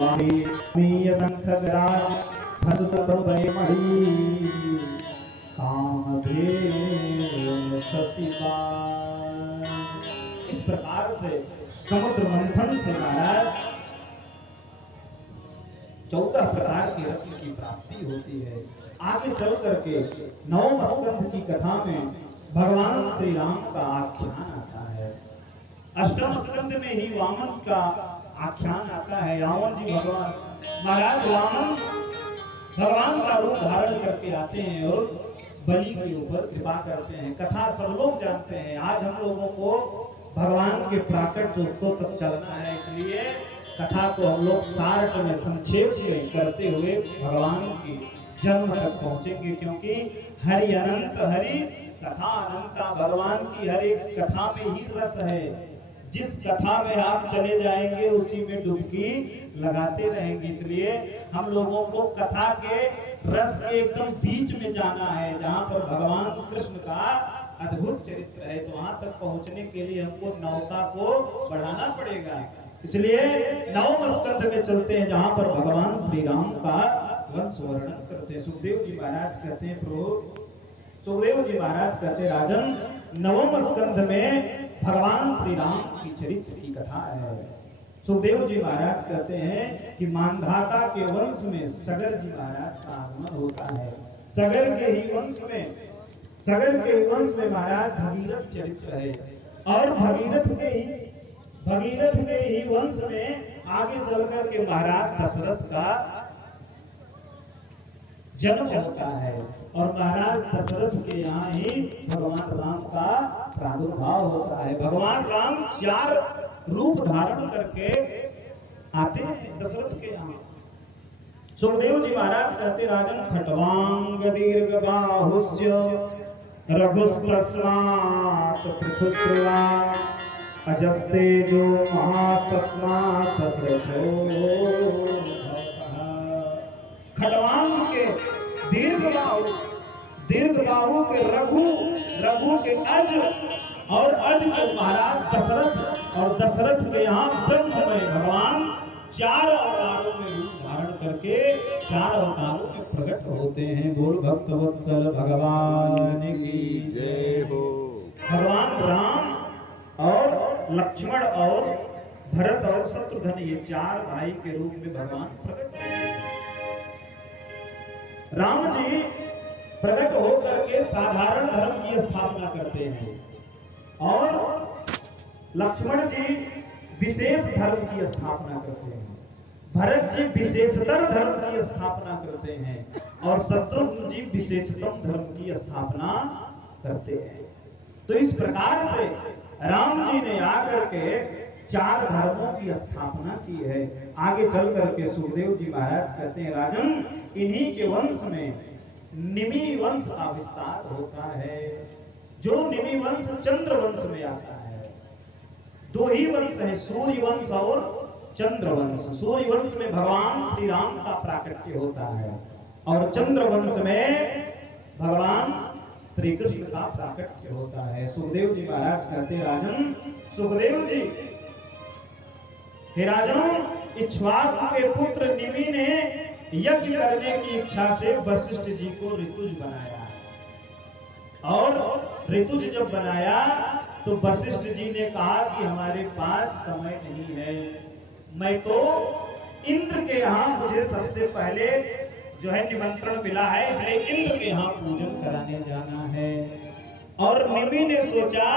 मीय शंखगरा भसत प्रभय मणि कामधेनु शशिबा। इस प्रकार से समुद्र मंथन से महाराज 14 प्रकार के रत्न की प्राप्ति होती है। आगे चल करके 9वें स्कंध की कथा में भगवान श्री राम का आख्यान आता है। 8वें स्कंध में ही वामन का आख्यान आता है। रावण जी भगवान महाराज वामन भगवान का रूप धारण करके आते हैं और बलि के ऊपर कृपा करते हैं। कथा सब लोग जानते हैं। आज हम लोगों को भगवान के प्राकट उत्सव तक चलना है, इसलिए कथा को हम लोग सार्ट में संक्षेप में करते हुए भगवान की जन्म तक पहुंचेंगे, क्योंकि हरि अनंत हरि कथा अनंता। भगवान की हर एक कथा में ही रस है। जिस कथा में आप चले जाएंगे उसी में डुबकी लगाते रहेंगे। इसलिए हम लोगों को कथा के रस के एकदम बीच में जाना है, जहाँ पर भगवान कृष्ण का अद्भुत चरित्र है। तो वहां तक पहुंचने के लिए हमको नौका को बढ़ाना पड़ेगा। इसलिए 9वें स्कंध में चलते हैं, जहां पर भगवान श्री राम का वंश वर्णन करते हैं। सुखदेव जी महाराज कहते हैं, प्रभु सुखदेव जी महाराज कहते हैं, राजन 9वें स्कंध में भगवान श्री राम की चरित्र की कथा है। सुखदेव जी महाराज कहते हैं कि मांधाता के वंश में सगर जी महाराज का आगमन होता है। सगर के ही वंश में महाराज भगीरथ चरित्र है, और भगीरथ के ही वंश में आगे चलकर के महाराज दशरथ का जन्म होता है, और महाराज दशरथ के यहाँ ही भगवान राम का प्रादुर्भाव होता है। भगवान राम 4 रूप धारण करके आते हैं दशरथ के यहाँ। सुखदेव जी महाराज कहते, राजन खट्वांग दीर्घ बाहुस्य रघुस्तस्मात् पृथुस्त्रिवा अजस्ते जो महातस्मात् सृजो। खट्वांग के दीर्घ बाहु के रघु के अज, और अज के महाराज दशरथ, और दशरथ के यहाँ ब्रह्ममय भगवान 4 अवतारों में रूप धारण करके 4 अवतारों में प्रकट होते हैं। बोल भक्तवत्सल भगवान की जय हो। भगवान राम और लक्ष्मण और भरत और शत्रुघ्न, ये 4 भाई के रूप में भगवान प्रकट होते हैं। राम जी प्रकट होकर के साधारण धर्म की स्थापना करते हैं, और लक्ष्मण जी विशेष धर्म की स्थापना करते हैं। भरत जी विशेषतर धर्म की स्थापना करते हैं, और शत्रुघ्न जी विशेषतम धर्म की स्थापना करते हैं। तो इस प्रकार से राम जी ने आकर के 4 धर्मों की स्थापना की है। आगे चल करके सुखदेव जी महाराज कहते हैं, राजन इन्हीं के वंश में निमि वंश का विस्तार होता है। जो निमि वंश चंद्र वंश में आता है। 2 ही वंश है, सूर्य वंश और चंद्र वंश। सूर्य वंश में भगवान श्री राम का प्राकट्य होता है, और चंद्र वंश में भगवान श्री कृष्ण का प्राकट्य होता है। सुखदेव जी महाराज कहते, राजन सुखदेव जी, हे राजन, इक्ष्वाकु के पुत्र निमि ने यज्ञ करने की इच्छा से वशिष्ठ जी को ऋतुज बनाया, और ऋतुज जब बनाया तो वशिष्ठ जी ने कहा कि हमारे पास समय नहीं है, मैं तो इंद्र के यहाँ मुझे सबसे पहले जो है निमंत्रण मिला है, इसलिए इंद्र के यहाँ पूजन कराने जाना है। और निमि ने सोचा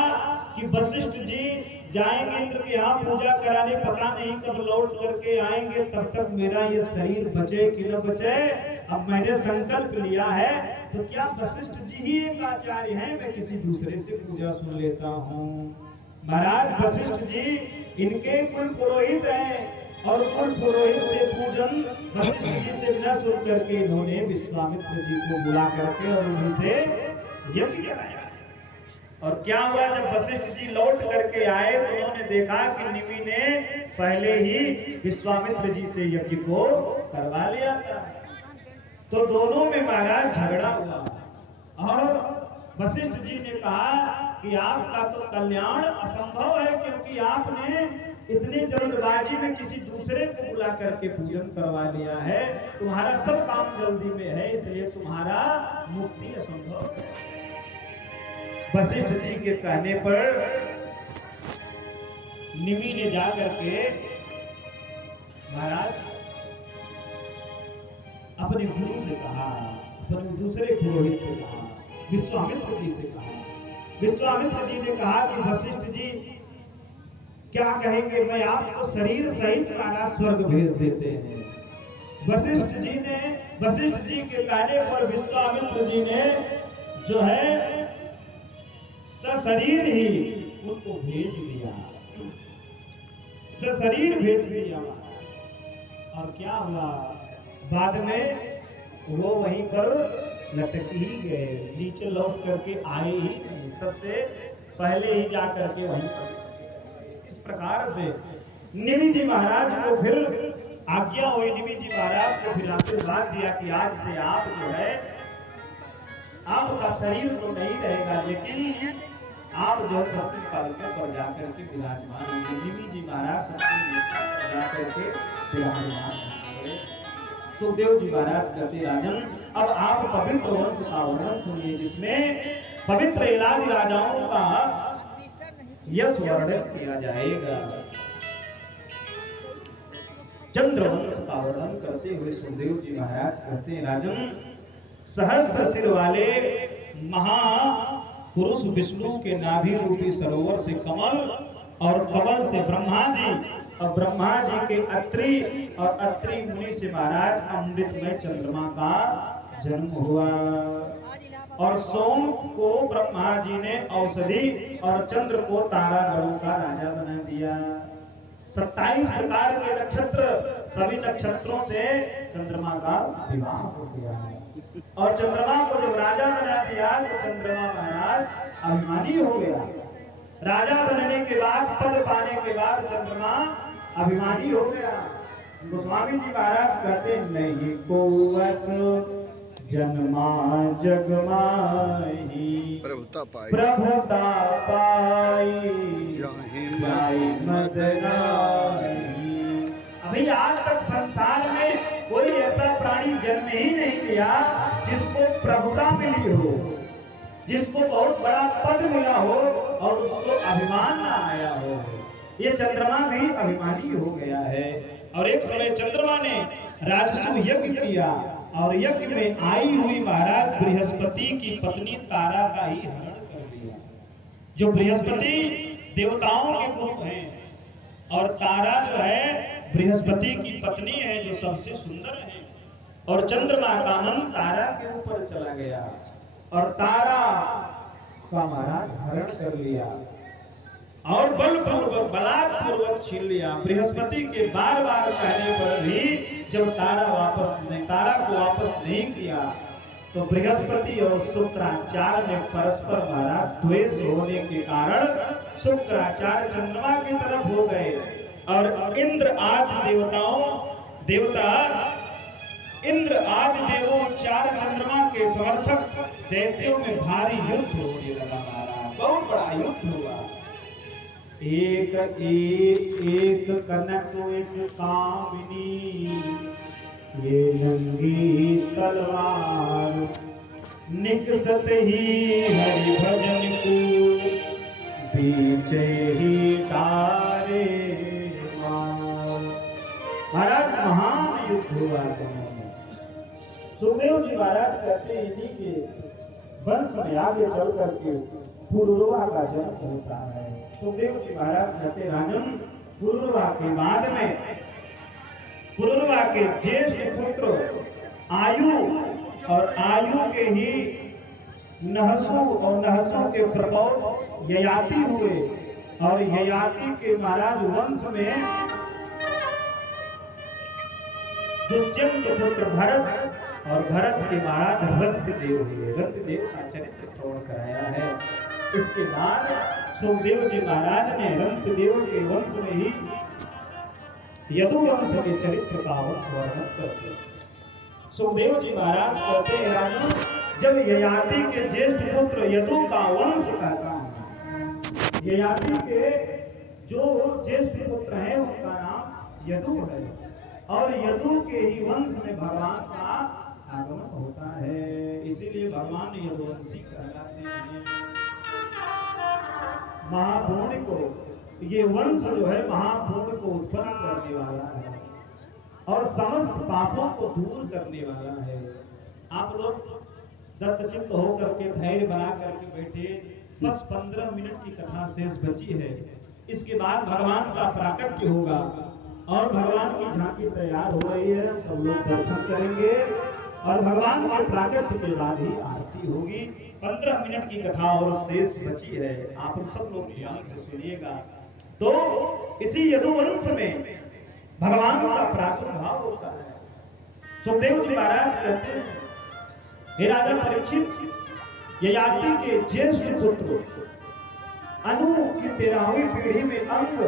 कि वशिष्ठ जी जाएंगे इंद्र के यहाँ पूजा कराने, पता नहीं कब लौट करके आएंगे, तब तक मेरा ये शरीर बचे कि न बचे। अब मैंने संकल्प लिया है, तो क्या वशिष्ठ जी ही एक आचार्य हैं, मैं किसी दूसरे से पूजा सुन लेता हूँ। महाराज वशिष्ठ जी इनके कुल पुरोहित हैं, और कुल पुरोहित से पूजन वशिष्ठ जी से न सुन करके इन्होंने विश्वामित्र जी को बुला करके और उन्हीं से यज्ञ कराया। और क्या हुआ, जब वशिष्ठ जी लौट करके आए तो उन्होंने देखा कि निमि ने पहले ही विश्वामित्र जी से यज्ञ को करवा लिया था। तो दोनों में महाराज झगड़ा हुआ, और वशिष्ठ जी ने कहा कि आपका तो कल्याण असंभव है, क्योंकि आपने इतनी जल्दबाजी में किसी दूसरे को बुला करके पूजन करवा लिया है। तुम्हारा सब काम जल्दी में है, इसलिए तुम्हारा मुक्ति असंभव है। वशिष्ठ जी के कहने पर निमि ने जाकर के महाराज अपने गुरु से कहा, अपने दूसरे पुरोहित से कहा, विश्वामित्र जी से कहा। विश्वामित्र जी ने कहा कि वशिष्ठ जी क्या कहेंगे, मैं आपको शरीर सहित महाराज स्वर्ग भेज देते हैं। वशिष्ठ जी के कहने पर विश्वामित्र जी ने जो है सशरीर ही उनको भेज दिया, सशरीर भेज दिया। और क्या हुआ, बाद में वो वहीं पर लटक ही गए, नीचे लौट करके आए ही नहीं, सबसे पहले ही जा करके वहीं पर। इस प्रकार से निमि जी महाराज को फिर आज्ञा हुई, निमि जी महाराज को फिर आशीर्वाद दिया कि आज से आप जो है आपका शरीर तो नहीं रहेगा, लेकिन आप जो सप्तम पालकों पर जाकर के विराजमान होंगे। निमि जी महाराज सप्तम पर जाकर के विराजमान होंगे। सुखदेव जी महाराज कहते, राजन अब आप पवित्र वंश का वर्णन सुनिए, जिसमें पवित्र इलाज राजाओं का यश वर्णन किया जाएगा। चंद्रवंश का वर्णन करते हुए सुखदेव जी महाराज कहते हैं, राजन सहस्त्र सिर वाले महापुरुष विष्णु के नाभि रूपी सरोवर से कमल, और कमल से ब्रह्मा जी, और ब्रह्मा जी के अत्रि, और अत्रि मुनि से महाराज अमृतमय चंद्रमा का जन्म हुआ। और सोम को ब्रह्मा जी ने औषधि, और चंद्र को तारागणों का राजा बना दिया। 27 प्रकार के नक्षत्र, सभी नक्षत्रों से चंद्रमा का विवाह हो गया। और चंद्रमा को जब राजा बना दिया तो चंद्रमा महाराज अभिमानी हो गया। राजा बनने के बाद, पद पाने के बाद चंद्रमा अभिमानी हो गया। गोस्वामी जी महाराज कहते, नहीं को जन्मा जग माही प्रभुता पाई जाहि मद नाहि। अभी आज तक संसार में कोई ऐसा प्राणी जन्म ही नहीं लिया जिसको प्रभुता मिली हो, जिसको बहुत बड़ा पद मिला हो और उसको अभिमान ना आया हो। ये चंद्रमा भी अभिमानी हो गया है। और एक समय चंद्रमा ने राजसू यज्ञ किया, और यज्ञ में आई हुई महाराज बृहस्पति की पत्नी तारा का ही हरण कर दिया। जो बृहस्पति देवताओं के गुरु हैं, और तारा जो है बृहस्पति की पत्नी है, जो सबसे सुंदर है। और चंद्रमा का मन तारा के ऊपर चला गया, और तारा का महाराज हरण कर लिया, और बलपूर्वक बलात्पूर्वक छीन लिया। बृहस्पति के बार बार कहने पर भी जब तारा को वापस नहीं किया, तो बृहस्पति और शुक्राचार्य ने परस्पर महाराज द्वेष होने के कारण शुक्राचार्य चंद्रमा की तरफ हो गए, और इंद्र आदि देवों चार चंद्रमा के समर्थक दैत्यों में भारी युद्ध होने लगा। महाराज बहुत बड़ा युद्ध हुआ। एक कनक एक कामिनी, ये नंगी तलवार निकसत ही हरि भजन को, पीछे ही तारे मार। महाराज महान युद्ध हुआ। सुखदेव जी महाराज कहते हैं, इन्हीं के वंश में आगे चल करके पुरुरवा का जन्म होता है। सुखदेव जी महाराज कहते, राजन पुरुरवा के बाद में पुरुरवा के ज्येष्ठ पुत्र आयु, और आयु के ही नहसु, और नहसु के प्रपौत्र ययाति हुए, और ययाति के महाराज वंश में दुष्यंत पुत्र भरत, और भरत के महाराज रंतदेव हुए। रंतदेव का चरित्र श्रवण कराया है। इसके बाद सुखदेव जी महाराज ने रंतदेव के वंश में ही यदुवंश के चरित्र का वर्णन करते हैं। सुखदेव जी महाराज कहते हैं, राजन जब ययाति के ज्येष्ठ पुत्र यदु का वंश कहता है, ययाति के जो ज्येष्ठ पुत्र है उनका नाम यदु है और यदु के ही वंश में भगवान का आगमन होता है, इसीलिए भगवान यदुवंशी कहलाते हैं। महाभूमि को ये वंश जो है महाभूमि को उत्पन्न करने वाला है और समस्त पापों को दूर करने वाला है। आप लोग दत्तचित्त होकर के धैर्य बना करके बैठे, बस 15 मिनट की कथा शेष बची है। इसके बाद भगवान का प्राकट्य होगा और भगवान की झांकी तैयार हो रही है, सब लोग दर्शन करेंगे और भगवान के प्राकट्य के बाद ही आरती होगी। 15 मिनट की कथा और शेष बची है, आप सब लोग ध्यान से सुनिएगा। तो इसी यदुवंश में भगवान का प्रादुर्भाव होता है। सुखदेव जी महाराज कहते हैं, हे राजा परीक्षित, ययाति के ज्येष्ठ पुत्र अनु की 13वीं पीढ़ी में अंग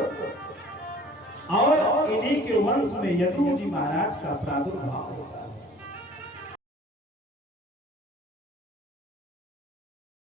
और इन्हीं के वंश में यदु जी महाराज का प्रादुर्भाव होता है।